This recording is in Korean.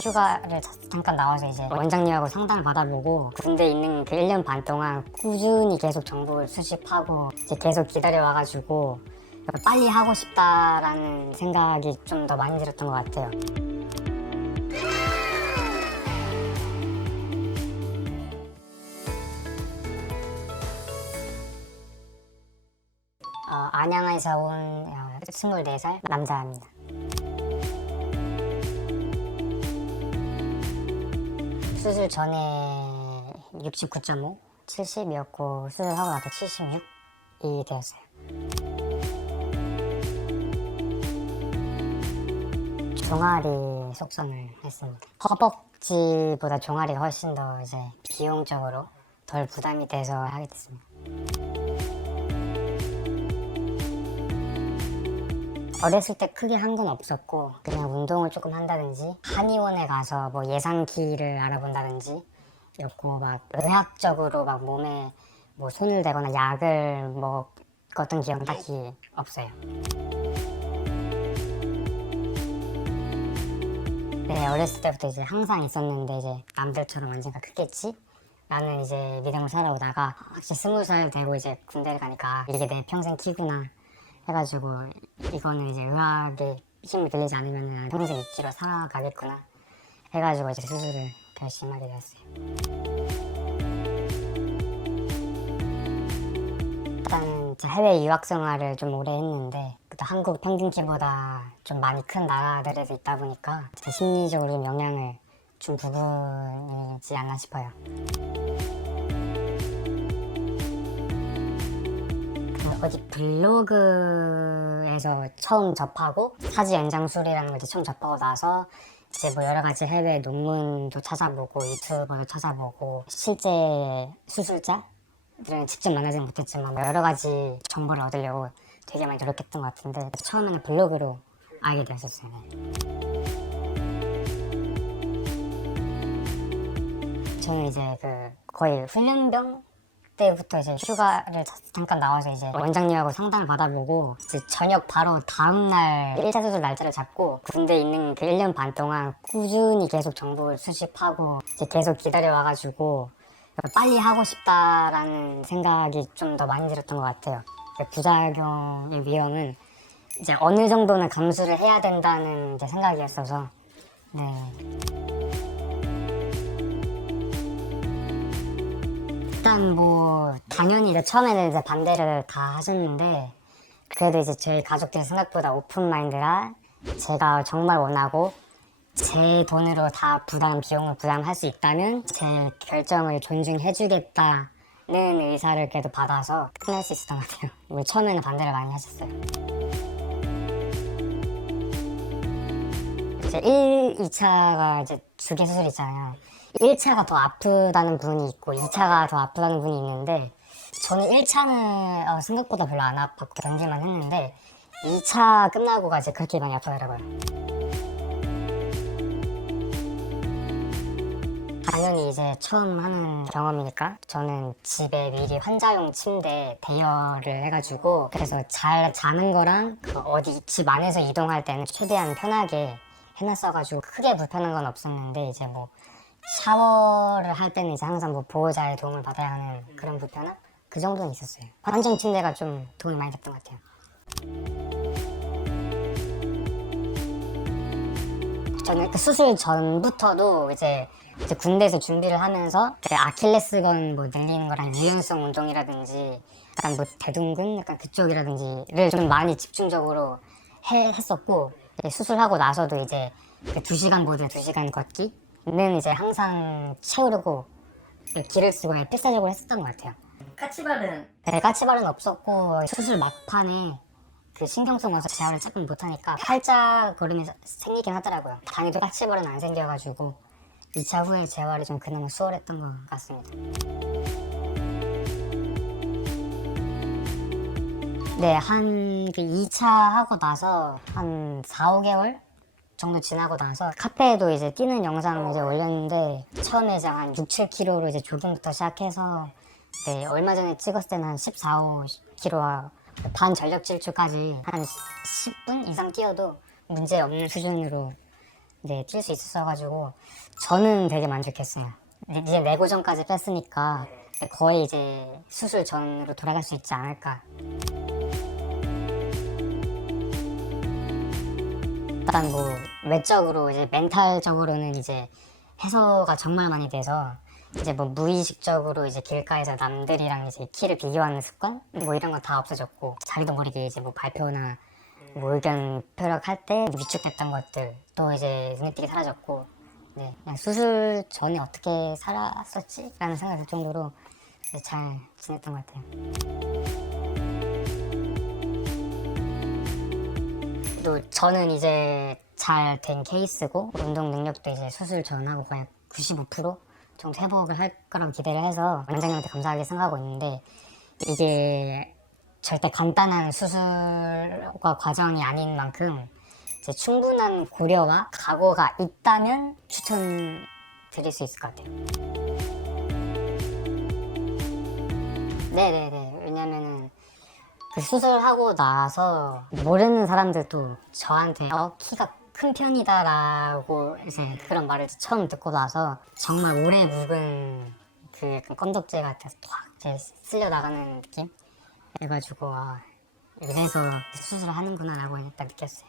휴가를 잠깐 나와서 이제 원장님하고 상담을 받아보고 군대에 있는 그 1년 반 동안 꾸준히 계속 정보를 수집하고 이제 계속 기다려와가지고 빨리 하고 싶다라는 생각이 좀 더 많이 들었던 것 같아요. 안양에서 온 24살 남자입니다. 수술 전에 69.5, 70이었고 수술하고 나서 76이 되었어요. 종아리 속선을 했습니다. 허벅지보다 종아리가 훨씬 더 이제 비용적으로 덜 부담이 돼서 하게 됐습니다. 어렸을 때 크게 한 건 없었고 그냥 운동을 조금 한다든지 한의원에 가서 뭐 예상키를 알아본다든지 였고 막 의학적으로 막 몸에 뭐 손을 대거나 약을 먹었던 기억은 딱히 없어요. 네, 어렸을 때부터 이제 항상 있었는데 이제 남들처럼 언젠가 크겠지? 라는 이제 믿음을 살아오다가 확실히 20살 되고 이제 군대를 가니까 이게 내 평생 키구나 해가지고 이거는 이제 의학에 힘을 들리지 않으면 평생 이끼로 살아가겠구나 해가지고 이제 수술을 결심하게 되었어요. 일단 해외 유학 생활을 좀 오래 했는데 한국 평균 키보다 좀 많이 큰 나라들에서 있다 보니까 심리적으로 좀 영향을 준 부분이지 않나 싶어요. 어디 블로그에서 처음 접하고 사지 연장술이라는 걸 처음 접하고 나서 이제 뭐 여러 가지 해외 논문도 찾아보고 유튜버도 찾아보고 실제 수술자들은 직접 만나지는 못했지만 여러 가지 정보를 얻으려고 되게 많이 노력했던 것 같은데 처음에는 블로그로 알게 되었었어요. 저는 이제 거의 훈련병 때부터 이제 휴가를 잠깐 나와서 이제 원장님하고 상담을 받아보고 이제 저녁 바로 다음날 1차 수술 날짜를 잡고 군대에 있는 그 1년 반 동안 꾸준히 계속 정보를 수집하고 이제 계속 기다려와가지고 빨리 하고 싶다라는 생각이 좀 더 많이 들었던 것 같아요. 부작용의 위험은 이제 어느 정도는 감수를 해야 된다는 이제 생각이었어서 네. 일단 뭐 당연히 이제 처음에는 이제 반대를 다 하셨는데 그래도 이제 저희 가족들이 생각보다 오픈 마인드라 제가 정말 원하고 제 돈으로 다 비용을 부담할 수 있다면 제 결정을 존중해주겠다는 의사를 그래도 받아서 끝낼 수 있었던 것 같아요. 뭐 처음에는 반대를 많이 하셨어요. 이제 1, 2차가 이제 두 개 수술 있잖아요. 1차가 더 아프다는 분이 있고 2차가 더 아프다는 분이 있는데 저는 1차는 생각보다 별로 안 아팠고 견딜만 했는데 2차 끝나고가 이제 그렇게 많이 아프더라고요. 당연히 이제 처음 하는 경험이니까 저는 집에 미리 환자용 침대 대여를 해가지고 그래서 잘 자는 거랑 어디 집 안에서 이동할 때는 최대한 편하게 해놨어가지고 크게 불편한 건 없었는데 이제 뭐 샤워를 할 때는 이제 항상 뭐 보호자의 도움을 받아야 하는 그런 불편함? 그 정도는 있었어요. 환정 침대가 좀 도움이 많이 됐던 것 같아요. 저는 수술 전부터도 이제 군대에서 준비를 하면서 아킬레스건 뭐 늘리는 거랑 유연성 운동이라든지 약간 뭐 대둔근 약간 그쪽이라든지를 좀 많이 집중적으로 했었고 수술하고 나서도 이제 2시간 보드 2시간 걷기는 이제 항상 채우려고 기를 쓰고 필사적으로 했었던 것 같아요. 까치발은? 네, 까치발은 없었고 수술 막판에 신경 써서 재활을 조금 못하니까 팔자거림이 생기긴 하더라고요. 다행히도 까치발은 안 생겨가지고 2차 후에 재활이 좀 그나마 수월했던 것 같습니다. 네, 한 2차 하고 나서 한 4, 5개월 정도 지나고 나서 카페에도 이제 뛰는 영상을 이제 올렸는데 처음에 이제 한 6, 7kg로 이제 조깅부터 시작해서 네, 얼마 전에 찍었을 때는 한 14, 5kg와 반전력 질주까지 한 10분 이상 뛰어도 문제 없는 수준으로 이제 뛸 수 있었어가지고 저는 되게 만족했어요. 이제 내고전까지 뺐으니까 거의 이제 수술 전으로 돌아갈 수 있지 않을까. 일단 뭐 외적으로 이제 멘탈적으로는 이제 해소가 정말 많이 돼서 이제 뭐 무의식적으로 이제 길가에서 남들이랑 이제 키를 비교하는 습관 뭐 이런 건 다 없어졌고, 자기도 모르게 이제 뭐 발표나 뭐 의견 표력할 때 위축됐던 것들 또 이제 눈에 띄게 사라졌고, 네, 그냥 수술 전에 어떻게 살았었지? 라는 생각이 들 정도로 잘 지냈던 것 같아요. 또 저는 이제 잘 된 케이스고 운동 능력도 이제 수술 전하고 거의 95% 정도 회복을 할 거라고 기대를 해서 원장님한테 감사하게 생각하고 있는데, 이게 절대 간단한 수술과 과정이 아닌 만큼 이제 충분한 고려와 각오가 있다면 추천드릴 수 있을 것 같아요. 네네네. 왜냐면은 그 수술하고 나서 모르는 사람들도 저한테 키가 큰 편이다라고 이제 그런 말을 처음 듣고 나서 정말 오래 묵은 그 약간 건덕지 같아서 팍 이제 쓸려 나가는 느낌? 해가지고 이래서 수술을 하는구나라고 딱 느꼈어요.